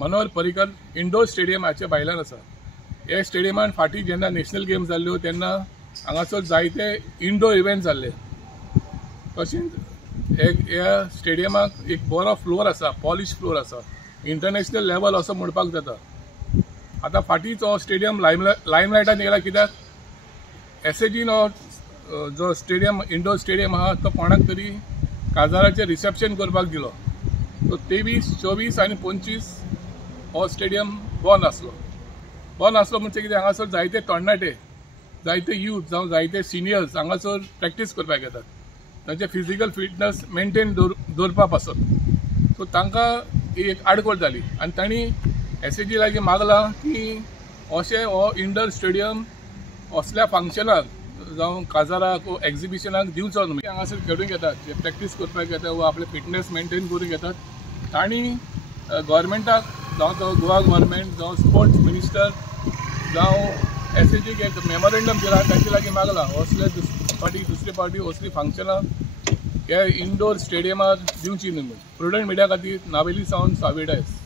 Manohar Parrikar indoor स्टेडियमाच्या भायल्यान आसा। हे स्टेडियमान फाटी जेन्ना नॅशनल गेम्स जाल्ल्यो तेन्ना हांगासर जायते इंडोर इव्हेंट जाल्ले। तशेंच ह्या स्टेडियमाक एक बरो फ्लोर आसा, पॉलिश फ्लोर आसा, इंटरनॅशनल लेवल असो म्हणपाक जाता। आता फाटीच हो स्टेडियम लायमलायटान येयला कित्याक एसएजीन जो स्टेडियम इंडोर स्टेडियम आहा तो कोणाक तरी काजाराचें रिसेप्शन करपाक दिलो। तो 23, 24 आनी 25 हो स्टेडियम बंद आसलो म्हणजे कितें हांगासर जायते तरणाटे, जायते यूथ जावं जायते सिनियर्स हांगासर प्रॅक्टीस करपाक येतात, तांचे फिजिकल फिटनेस मेंटेन दवरपा पासत। सो तांकां एक आडखळ जाली आनी तांणी एसएजी लागीं मागलां की अशें हो इंडोर स्टेडियम असल्या फंक्शनाक जावं काजाराक वा एक्झिबिशनाक दिवचो न्हू। हांगासर खेळूंक येतात, जे प्रॅक्टीस करपाक येतात वा आपले फिटनेस मेंटेन करूंक येतात, तांणी गव्हर्मेंटाक जावं तो गोवा गव्हर्मेंट जावं स्पोर्ट्स मिनिस्टर जावं एसएजीक एक मेमोरेंडम दिला, तांचे लागीं मागला असले दुसरे फावटी असली फंक्शनां ह्या इंडोर स्टेडियमार दिवची न्हू। प्रुडंट मिडिया खातीर नावेली सावन सावेडायस।